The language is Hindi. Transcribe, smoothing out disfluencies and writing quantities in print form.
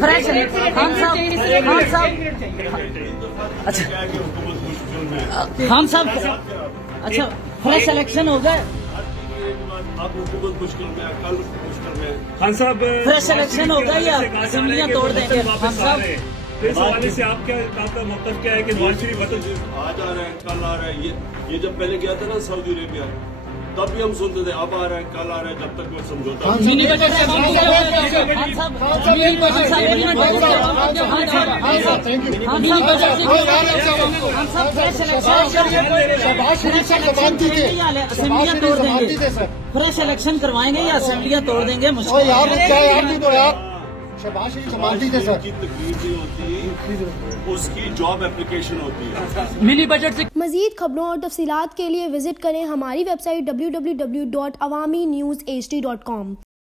फ्रेश खान साहब अच्छा खान साहब अच्छा फ्रेश इलेक्शन हो गए। अब हुकूमत मुश्किल में, कल मुश्किल में। खान साहब फ्रेश इलेक्शन हो गए या असेंबलियां तोड़ देंगे? खान साहब इस हवाले से आप क्या, आपका मतलब क्या है कि नवाज शरीफ आज आ रहा है, कल आ रहा है। ये जब पहले गया था ना सऊदी अरेबिया, तब भी हम सुनते थे अब आ रहा है, कल आ रहा है, जब तक वो समझौता असेंबलियां तोड़ देंगे। फ्रेश इलेक्शन करवाएंगे या असेंबलियां तोड़ देंगे? मुश्किल शहबाज शरीफ की तकलीफ नहीं होती, उसकी जॉब एप्लीकेशन होती है। मिनी बजट से मजीद खबरों और तफसीलात के लिए विजिट करें हमारी वेबसाइट www.awamiNewsHD.com।